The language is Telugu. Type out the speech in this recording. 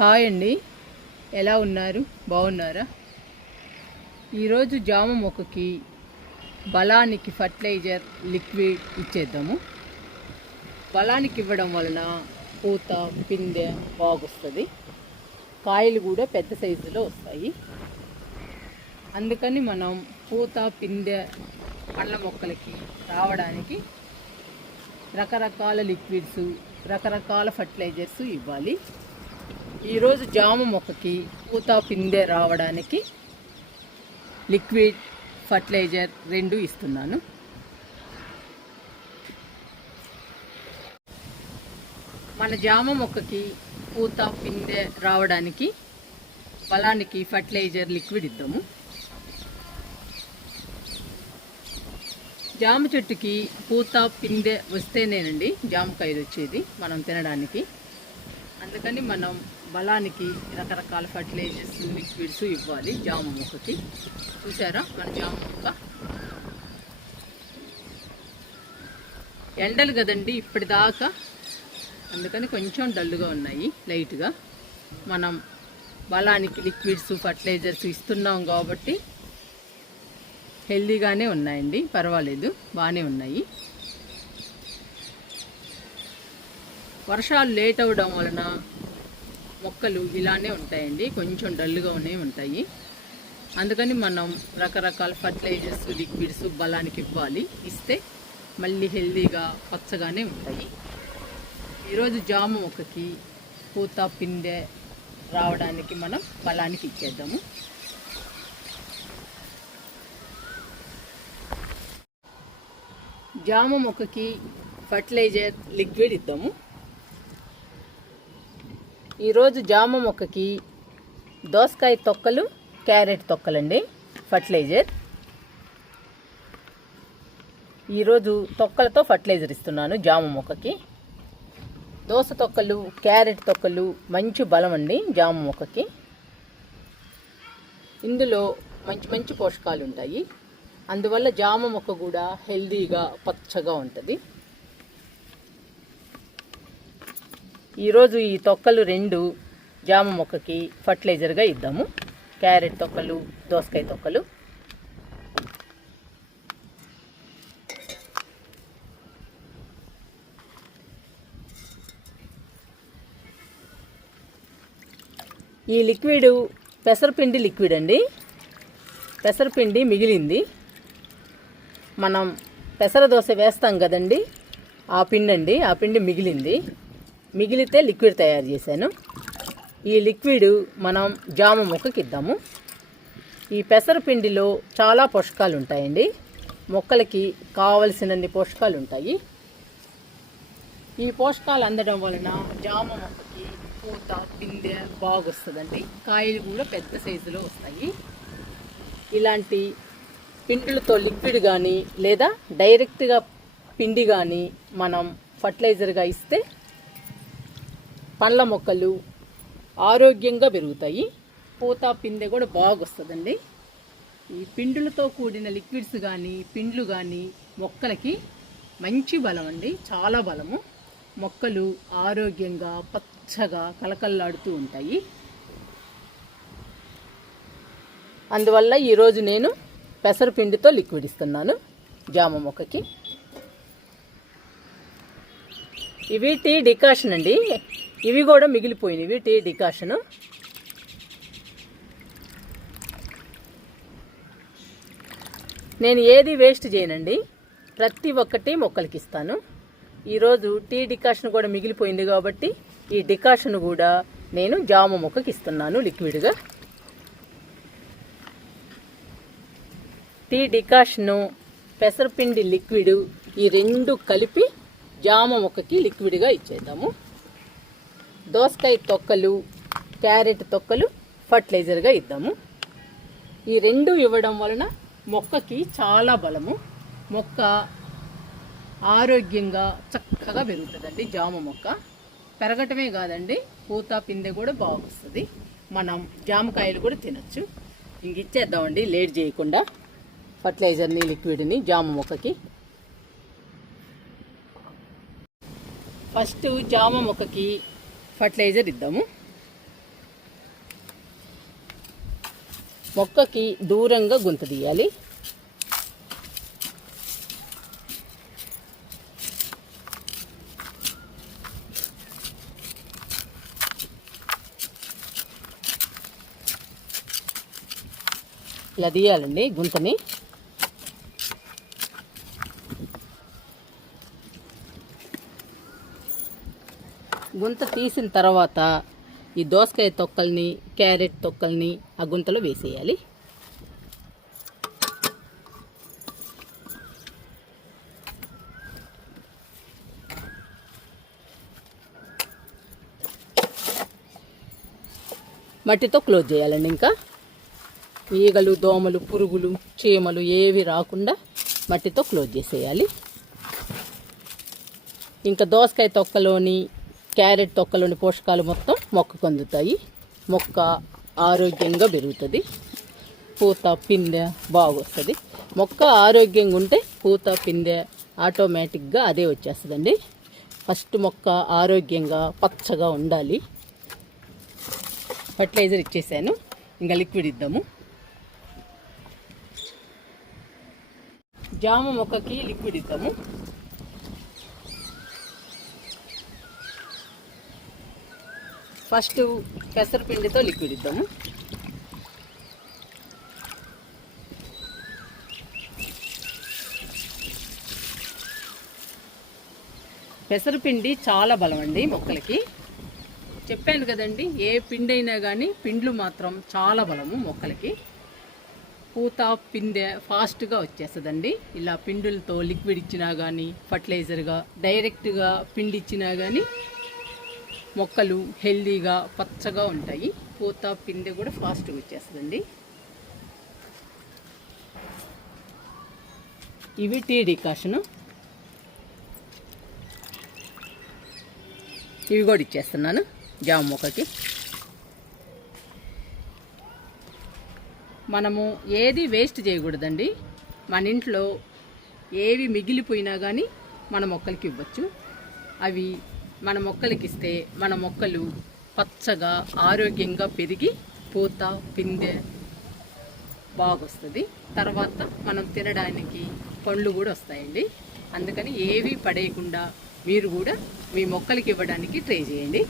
హాయ్ అండి, ఎలా ఉన్నారు? బాగున్నారా? ఈరోజు జామ మొక్కకి బలానికి ఫర్టిలైజర్ లిక్విడ్ ఇచ్చేద్దాము. బలానికి ఇవ్వడం వలన పూత పిందె బాగొస్తుంది, కాయలు కూడా పెద్ద సైజులో వస్తాయి. అందుకని మనం పూత పిందె పండ్ల మొక్కలకి రావడానికి రకరకాల లిక్విడ్స్, రకరకాల ఫర్టిలైజర్స్ ఇవ్వాలి. ఈరోజు జామ మొక్కకి పూత పిందె రావడానికి లిక్విడ్ ఫర్టిలైజర్ 2 ఇస్తున్నాను. మన జామ మొక్కకి పూత పిందె రావడానికి బలానికి ఫర్టిలైజర్ లిక్విడ్ ఇద్దాము. జామ చెట్టుకి పూత పిందె వస్తేనేనండి జామకాయలు వచ్చేది మనం తినడానికి. అందుకని మనం బలానికి రకరకాల ఫర్టిలైజర్స్, లిక్విడ్స్ ఇవ్వాలి జామ మొక్కకి. చూసారా మన జామ మొక్క? ఎండలు కదండి ఇప్పటిదాకా, అందుకని కొంచెం డల్లుగా ఉన్నాయి లైట్గా. మనం బలానికి లిక్విడ్స్, ఫర్టిలైజర్స్ ఇస్తున్నాం కాబట్టి హెల్దీగానే ఉన్నాయండి, పర్వాలేదు, బాగానే ఉన్నాయి. వర్షాలు లేట్ అవ్వడం వలన మొక్కలు ఇలానే ఉంటాయండి, కొంచెం డల్గా ఉంటాయి. అందుకని మనం రకరకాల ఫర్టిలైజర్స్, లిక్విడ్స్ బలానికి ఇవ్వాలి. ఇస్తే మళ్ళీ హెల్దీగా పచ్చగానే ఉంటాయి. ఈరోజు జామ మొక్కకి పూత పిందె రావడానికి మనం బలానికి ఇచ్చేద్దాము. జామ మొక్కకి ఫర్టిలైజర్ లిక్విడ్ ఇద్దాము. ఈరోజు జామ మొక్కకి దోసకాయ తొక్కలు, క్యారెట్ తొక్కలండి ఫర్టిలైజర్. ఈరోజు తొక్కలతో ఫర్టిలైజర్ ఇస్తున్నాను జామ మొక్కకి. దోస తొక్కలు, క్యారెట్ తొక్కలు మంచి బలం అండి జామ మొక్కకి. ఇందులో మంచి మంచి పోషకాలు ఉంటాయి. అందువల్ల జామ మొక్క కూడా హెల్దీగా పచ్చగా ఉంటుంది. ఈరోజు ఈ తొక్కలు 2 జామ మొక్కకి ఫర్టిలైజర్గా ఇద్దాము. క్యారెట్ తొక్కలు, దోసకాయ తొక్కలు. ఈ లిక్విడ్ పెసరపిండి లిక్విడ్ అండి. పెసరపిండి మిగిలింది, మనం పెసర దోశ వేస్తాం కదండి, ఆ పిండి అండి. ఆ పిండి మిగిలితే లిక్విడ్ తయారు చేశాను. ఈ లిక్విడ్ మనం జామ మొక్కకి ఇద్దాము. ఈ పెసరపిండిలో చాలా పోషకాలు ఉంటాయండి, మొక్కలకి కావలసినన్ని పోషకాలు ఉంటాయి. ఈ పోషకాలు అందడం వలన జామ మొక్కకి పూత పిందె బాగొస్తుందండి, కాయలు కూడా పెద్ద సైజులో వస్తాయి. ఇలాంటి పిండిలతో లిక్విడ్ కానీ లేదా డైరెక్ట్గా పిండి కానీ మనం ఫర్టిలైజర్గా ఇస్తే పండ్ల మొక్కలు ఆరోగ్యంగా పెరుగుతాయి, పూత పిందె కూడా బాగొస్తుందండి. ఈ పిండులతో కూడిన లిక్విడ్స్ కానీ పిండ్లు కానీ మొక్కలకి మంచి బలం అండి, చాలా బలము. మొక్కలు ఆరోగ్యంగా పచ్చగా కలకల్లాడుతూ ఉంటాయి. అందువల్ల ఈరోజు నేను పెసరపిండితో లిక్విడ్ ఇస్తున్నాను జామ మొక్కకి. ఇవి టీ డికాషన్ అండి, ఇవి కూడా మిగిలిపోయినవి టీ డికాషను. నేను ఏది వేస్ట్ చేయనండి, ప్రతి ఒక్కటి మొక్కలకి ఇస్తాను. ఈరోజు టీ డికాషన్ కూడా మిగిలిపోయింది కాబట్టి ఈ డికాషన్ కూడా నేను జామ మొక్కకి ఇస్తున్నాను లిక్విడ్గా. టీ డికాషను, పెసరపిండి లిక్విడ్, ఈ 2 కలిపి జామ మొక్కకి లిక్విడ్గా ఇచ్చేద్దాము. దోసకాయ తొక్కలు, క్యారెట్ తొక్కలు ఫర్టిలైజర్గా ఇద్దాము. ఈ 2 ఇవ్వడం వలన మొక్కకి చాలా బలము, మొక్క ఆరోగ్యంగా చక్కగా పెరుగుతుందండి. జామ మొక్క పెరగటమే కాదండి, పూత పిందె కూడా బాగొస్తుంది. మనం జామకాయలు కూడా తినచ్చు. ఇంక ఇచ్చేద్దామండి లేట్ చేయకుండా ఫర్టిలైజర్ని, లిక్విడ్ని జామ మొక్కకి. ఫస్ట్ జామ మొక్కకి ఫర్టిలైజర్ ఇద్దాము. మొక్కకి దూరంగా గుంత తీయాలి. ఇలా తీయాలండి గుంతని. గుంత తీసిన తర్వాత ఈ దోసకాయ తొక్కల్ని, క్యారెట్ తొక్కల్ని ఆ గుంతలో వేసేయాలి. మట్టితో క్లోజ్ చేయాలండి. ఇంకా ఈగలు, దోమలు, పురుగులు, చీమలు ఏవి రాకుండా మట్టితో క్లోజ్ చేసేయాలి. ఇంకా దోసకాయ తొక్కలోని, క్యారెట్ తొక్కలోని పోషకాలు మొత్తం మొక్కకు అందుతాయి. మొక్క ఆరోగ్యంగా పెరుగుతుంది. పూత పిందె బాగొస్తుంది. మొక్క ఆరోగ్యంగా ఉంటే పూత పిందె ఆటోమేటిక్గా అదే వచ్చేస్తుందండి. ఫస్ట్ మొక్క ఆరోగ్యంగా పచ్చగా ఉండాలి. ఫర్టిలైజర్ ఇచ్చేసాను, ఇంకా లిక్విడ్ ఇద్దాము. జామ మొక్కకి లిక్విడ్ ఇద్దాము. ఫస్ట్ పెసరపిండితో లిక్విడ్ ఇద్దాము. పెసరపిండి చాలా బలం అండి మొక్కలకి. చెప్పాను కదండి, ఏ పిండి అయినా కానీ పిండ్లు మాత్రం చాలా బలము మొక్కలకి. పూత పిందె ఫాస్ట్గా వచ్చేస్తుందండి. ఇలా పిండులతో లిక్విడ్ ఇచ్చినా కానీ, ఫర్టిలైజర్గా డైరెక్ట్గా పిండి ఇచ్చినా కానీ మొక్కలు హెల్దీగా పచ్చగా ఉంటాయి. పూత పిందె కూడా ఫాస్ట్గా వచ్చేస్తుందండి. ఇవి టీ డికాషను. ఇవి కూడా ఇచ్చేస్తున్నాను జామ మొక్కకి. మనము ఏది వేస్ట్ చేయకూడదండి. మన ఇంట్లో ఏవి మిగిలిపోయినా కానీ మన మొక్కలకి ఇవ్వచ్చు. అవి మన మొక్కలకి ఇస్తే మన మొక్కలు పచ్చగా ఆరోగ్యంగా పెరిగి పూత పిందె బాగొస్తుంది. తర్వాత మనం తినడానికి పండ్లు కూడా వస్తాయండి. అందుకని ఏవి పడేయకుండా మీరు కూడా మీ మొక్కలకి ఇవ్వడానికి ట్రై చేయండి.